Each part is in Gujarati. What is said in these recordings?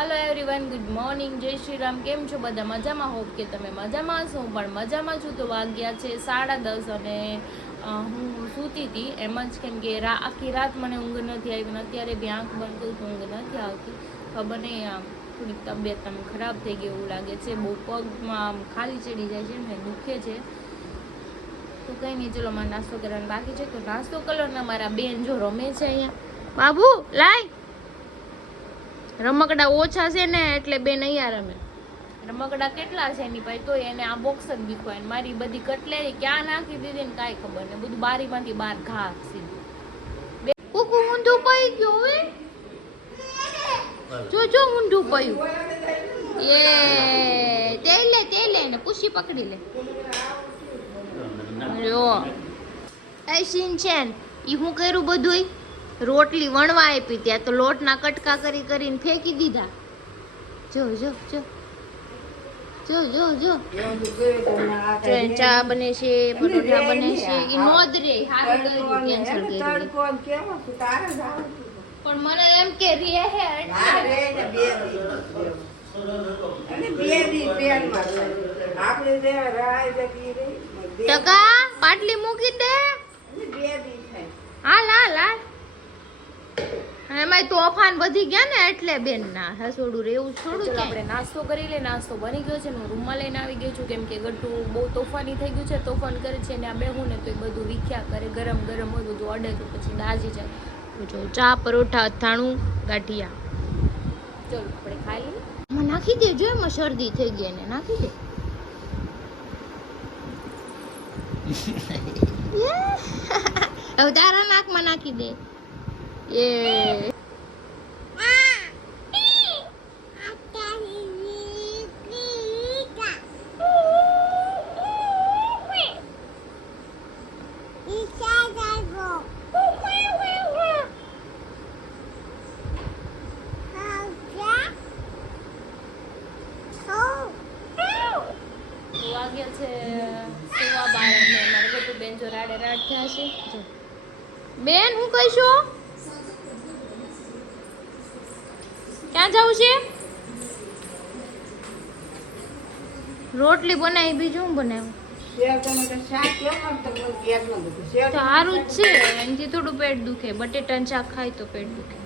हेलो एवरीवन, गुड मॉर्निंग, जय श्री राम। केम छो बधा मजामां? होप के तमे मजामां छो। पण मजामां छुं तो वाग्या छे 10:30 अने हूँ सूती थी एम ज केम के आखी रात मने ऊँघ नथी आवी। अत्यारे बी आँख बंद करूँ तो ऊँघ नथी आवती। खबर नहीं, आम थोड़ी तबियत आम खराब थई गई एवुं लागे छे। बहु पगमां आम खाली चढ़ी जाय छे ने दुखे छे। तो कई नहीं, चलो मारे नास्तो करवानो बाकी छे तो नास्तो कर लो ने मारा बेन जो रमे छे अहींया। बाबू लाय, रमकડા ઓછા છે ને એટલે બેન અહીંયા રમે। રમકડા કેટલા છે એની પાસે તો એને આ બોક્સ જ દીખવાય। મારી બધી કટલેરી ક્યાં નાખી દીધી ને કાંઈ ખબર નહીં, બધું બારીમાંથી બહાર ઘા સીધું। કુકુ ઊંધું પઈ ગયો હવે, જો જો ઊંધું પયું। એ તેલે ને પૂછી પકડી લે। જો એ સિંચન ઈ હું કર્યું બધુંય, રોટલી વણવા આપી ત્યાં તો લોટના કટકા કરી કરીને ફેંકી દીધા। જો જો જો જો જો જો ચા બને છે, પરોઠા બને છે। ઈ નોંધ રે હારું કર્યું, કેન્સલ કર્યું। પણ મને એમ કે રે હે ટકા પાટલી મૂકી દે। હાલ હાલ હાલ, એમાં તોફાન વધી ગયા ને એટલે બેન ના હસોડું રેવું થોડું કે આપણે નાસ્તો કરી લે। નાસ્તો બની ગયો છે, હું રૂમમાં લઈને આવી ગઈ છું કેમ કે ગટ્ટુ બહુ તોફાની થઈ ગયું છે, તોફાન કરે છે ને આ બેહું ને તો એ બધું વિખ્યા કરે, ગરમ ગરમ હોય બધું અડે તો પછી દાજી જાય। તો જો ચા પરોઠા અથાણું ગાંઠિયા, ચલો આપણે ખાઈ લઈએ। આમાં નાખી દે, જો એમાં શરદી થઈ ગઈ ને નાખી દે। હવે તારા નાકમાં નાખી દે। ये વાગ્યા છે 12:15 અને મારે બધું બેન જો રાડે રાડ થયા છે। જો બેન હું કહીશું, ક્યાં જવું છે? રોટલી બનાવી, બીજું હું બનાવ્યું? સારું જ છે, એનાથી થોડું પેટ દુખે। બટેટાનું શાક ખાય તો પેટ દુખે।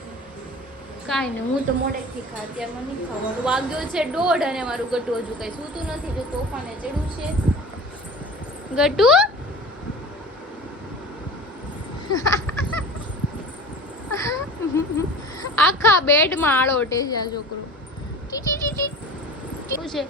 કાંઈ નહીં, હું તો મોડેથી ખા, અત્યારે મને નહીં ખાવાનું। વાગ્યો છે 1:30 અને મારું ગટ્ટુ હજુ કઈ સૂતું નથી, જો તોફાને ચડ્યું છે। ગટ્ટુ આખા બેડમાં આળોટે છે આ છોકરો। શું છે?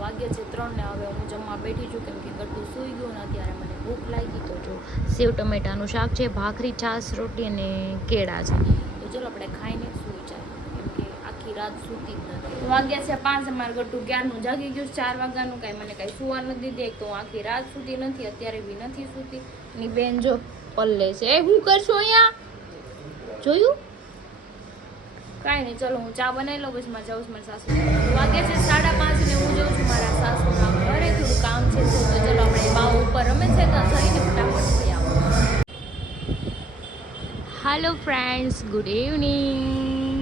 વાગ્યા છે 3 ને હવે હું જમવા બેઠી છું કેમ કે ગટ્ટુ સૂઈ ગયો ને અત્યારે મને ભૂખ લાગી। તો જો સેવ ટમેટાનું શાક છે, ભાખરી, છાશ, રોટલી અને કેળા છે। તો ચલો આપણે ખાઈને સૂઈ જાય કેમ કે આખી રાત સૂતી જ નથી। વાગ્યા છે 5, અમારે ગટ્ટુ ક્યારનું જાગી ગયું 4 વાગ્યાનું, કાંઈ મને કાંઈ સુવા નથી દીધી। એક તો હું આખી રાત સૂતી નથી, અત્યારે બી નથી સૂતી। એની બેન જો પલ્લે છે, એ હું કરશું અહીંયા જોયું? કાંઈ નહીં, ચલો હું ચા બનાવી લઉં પછી મારે જાઉં છું મારા સાસુ। વાગ્યા છે 5:30 ને હું જાઉં છું મારા સાસુના ઘરે, થોડું કામ છે તો ચલો આપણે બાવ ઉપર રમે છે તો જઈને ફટાફટ જઈ આવો। Hello friends, good evening.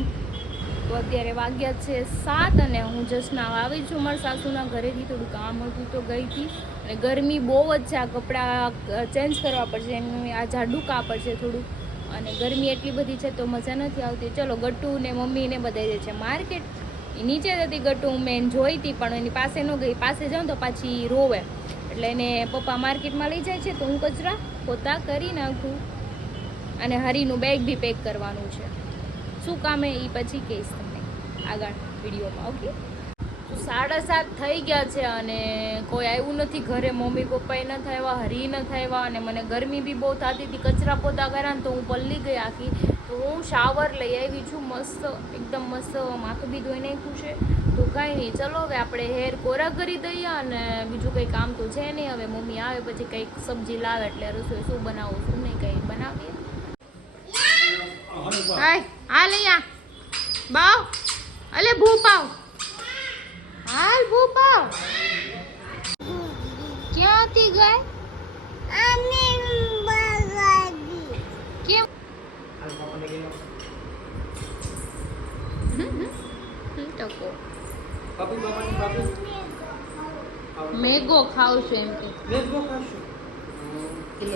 તો અત્યારે વાગ્યા છે 7 અને હું જસ્ટ ના આવી છું મારા સાસુના ઘરેથી, થોડું કામ હતું તો ગઈ હતી। અને ગરમી બહુ જ છે, આ કપડાં ચેન્જ કરવા પડશે, એનું આ જાડું કાપડ છે થોડું, અને ગરમી એટલી બધી છે તો મજા નથી આવતી। ચલો ગટ્ટુ ને મમ્મી ને બધા જાય છે માર્કેટ। એ નીચે જતી ગટ્ટુ મેં જોઈ હતી પણ એની પાસે ન ગઈ, પાસે જાઉં તો પાછી રોવે, એટલે એને પપ્પા માર્કેટમાં લઈ જાય છે તો હું કચરા પોતા કરી નાખું। અને હરીનું બેગ બી પેક કરવાનું છે, શું કામ એ પછી કહીશ તમને આગળ વિડીયોમાં, ઓકે? 7:30 થઈ ગયા છે અને કોઈ આવ્યું નથી ઘરે, મમ્મી પપ્પાએ નથી આવ્યા, હરી નથી આવ્યા, અને મને ગરમી બી બહુ થતી હતી। કચરા પોતા કર્યા ને તો હું પલ્લી ગઈ આખી। તો હું શાવર લઈ આવી છું, મસ્ત એકદમ મસ્ત, માથું બી ધોઈ નાખ્યું છે। તો કાંઈ નહીં, ચલો હવે આપણે હેર કોરા કરી દઈએ અને બીજું કંઈ કામ તો છે નહીં। હવે મમ્મી આવે પછી કંઈક સબ્જી લાવે એટલે રસોઈ શું બનાવું શું નહીં કંઈ બનાવીએ। હાલ અહીંયા બાવ, અલે ભૂપાવ, હાલ ભૂપાવ, ક્યાંથી ગઈ? કેમ ટકો મેગો ખાવ છું એમ કે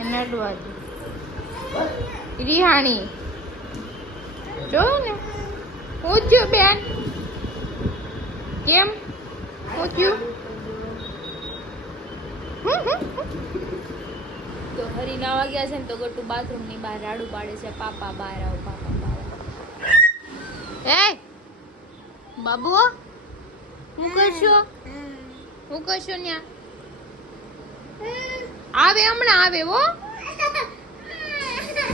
એના ડવાજી રિહાણી જો ને પૂછ્યું બેન કેમ પૂછ્યું તો હરી નાવા ગયા છે ને તો ગટુ બાથરૂમ ની બહાર રાડું પાડે છે પાપા બહાર આવો પાપા બહાર આવો એ બાબુ હું કરશો ન્યા આવે હમણાં આવે હો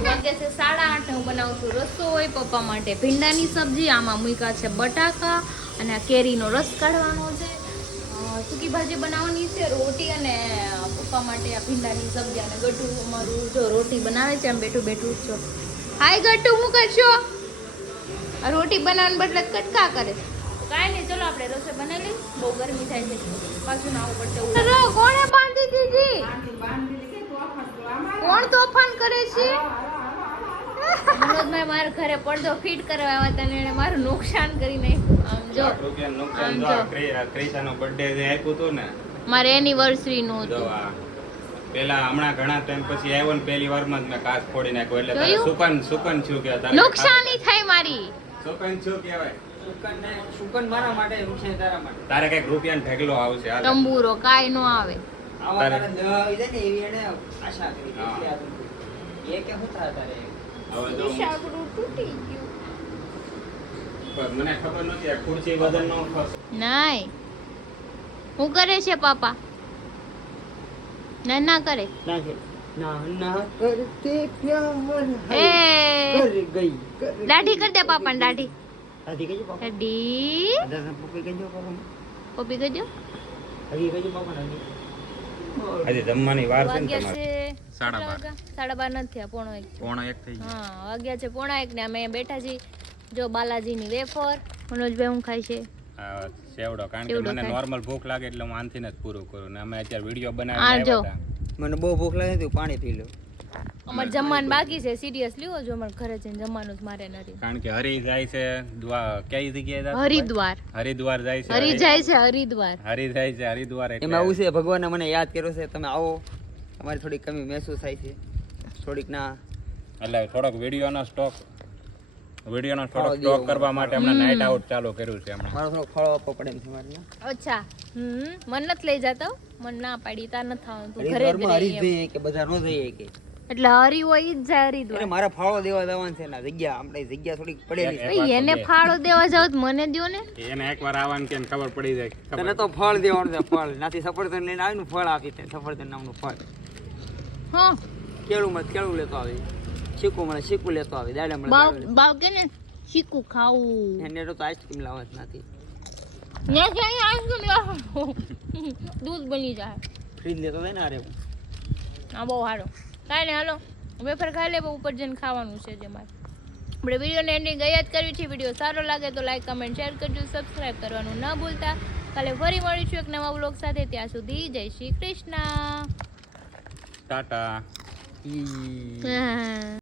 વાગે છે 8:30 હું બનાવું છું રસો હોય પપ્પા માટે ભીંડાની સબ્જી આમાં મૂક્યા છે બટાકા અને આ કેરીનો રસ કાઢવાનો છે સૂકી ભાજી બનાવવાની છે રોટી અને પપ્પા માટે આ ભીંડાની સબ્જી અને ગટુ અમારું જો રોટી બનાવે છે આમ બેઠું બેઠું છો હાય ગટુ હું કરશો આ રોટી બનાવવાને બદલે કટકા કરે છે કાંઈ નહીં ચલો આપણે રસોઈ બનાવી લઈએ બહુ ગરમી થાય છે પાછું નાવું પડશે કોણે બાંધી દીધી કોણ તોફાન કરે છે મનોજભાઈ મારા ઘરે પડદો ફિટ કરવા આવ્યા હતા ને એને મારું નુકસાન કરી નાખ્યું આમ જો ક્રિશાનો બર્થડે જે આપ્યું હતું ને મારે એનિવર્સરી નું જો હતું આ પેલા હમણાં ઘણા ટાઈમ પછી આવ્યો ને પહેલી વારમાં જ મેં કાચ ફોડી નાખ્યો એટલે તારે જોયું? સુકન છું કે તારે નુકસાની થાય મારી સુકન છું કહેવાય સુકન મારા માટે નુકસાન તારા માટે તારે કઈક રૂપિયાનો ઢગલો આવશે હાલ. તંબુરો કાઈ નો આવે આવા તારે દવાઈ દે ને એવી એને આશા કરી હા. એટલે આ બધું. એ કે હું થાય તારે હવે તો શાકડું તૂટી ગયું પણ મને ખબર નથી આ ખુરશી વજન નો થશે નાય હું કરે છે પાપા ના કરે ના કે ના ના કરતે પ્યાર એ કર ગઈ દાઢી કર દે પાપા દાઢી આધી કજો પાપા દાઢી આધા પપ્પી કજો પાપા કોપી કરજો હજી કજો પાપા હજી આજે જમવાની વાર છે ને વાગ્યા તમારે છે 12:30. 12:30 નથી થયા પોણો 1 પોણા 1 થઈ ગયો હા વાગ્યા છે પોણા 1 ને અમે બેઠા છીએ જો બાલાજીની વેફર મનોજભાઈ હું ખાય છે આ સેવડો કારણ કે સેવડો મને ખાય. નોર્મલ ભૂખ લાગે એટલે હું આનથી જ પૂરું કરું ને અમે અત્યારે વિડિયો આ બનાવીને જો. આવ્યા હતા મને બહુ ભૂખ લાગે છે પાણી પી લો અમારે જમવાનું બાકી છે સિરિયસલી હો જો અમારે ઘરે જઈને જમવાનું જ મારે નથી કારણ કે હરી જાય છે કઈ જગ્યાએ જાય છે? હરિદ્વાર હરિદ્વાર જાય છે હરી જાય છે હરિદ્વાર હરી જાય છે હરિદ્વાર એટલે એમાં આવું છે ભગવાને મને યાદ કર્યો છે તમે આવો તમારી થોડી કમી મહેસૂસ થાય છે થોડીક ના એટલે થોડોક વિડિયોનો સ્ટોક ફાળો સ્ટોક દેવો કરવા માટે હમણાં નાઇટ આઉટ ચાલુ કર્યું છે હમણાં મારો થોડો ફાળો આપવો પડે એમ છે મારે ના. અચ્છા મન નથી લઈ જતો મન ના પાડી તાર નથી થવાનું તું ઘરે જ હરિદ્વારમાં રહી હરી જ એમ. જઈએ કે બધા નો જઈએ કે એટલે હરી હોય ઈ જ જાય હરિદ્વાર એટલે મારે ફાળો દેવા જવાનું છે ને જગ્યા આપણે જગ્યા થોડીક પડેલી છે ભાઈ એને ફાળો દેવા જાવ તો મને દ્યો ને એને એકવાર આવવાનું કે ખબર પડી જાય તને ખબર તો ફળ દેવાનું છે ફળ નાથી સફરજન લઈને આવીને ફળ આપી તે સફરજન નામનું ફળ હા કેળું મળે કેળું લેતો આવી શીકું મળે શીકું લેતો આવી દાડે મળે બાવ દાડે. બાવ કે ને ચીકુ ખાવું એને તો આઈસ્ક્રીમ લાવવા જ નથી ને કે અહીં આઈસ્ક્રીમ લાવો દૂધ બની જાય ફ્રીજ લેતો થાય ને અરે હા બહુ સારું કાંઈ નહીં હાલો વેફર ખાઈ લે ઉપર જઈને ખાવાનું છે જે મારે આપણે વિડીયોને એન્ડિંગ ગયા જ કર્યું છે વિડીયો સારો લાગે તો લાઈક કમેન્ટ શેર કરજો સબસ્ક્રાઈબ કરવાનું ન ભૂલતા કાલે ફરી મળીશું એક નવા વ્લોગ સાથે ત્યાં સુધી જય શ્રી કૃષ્ણ ટાટા હા.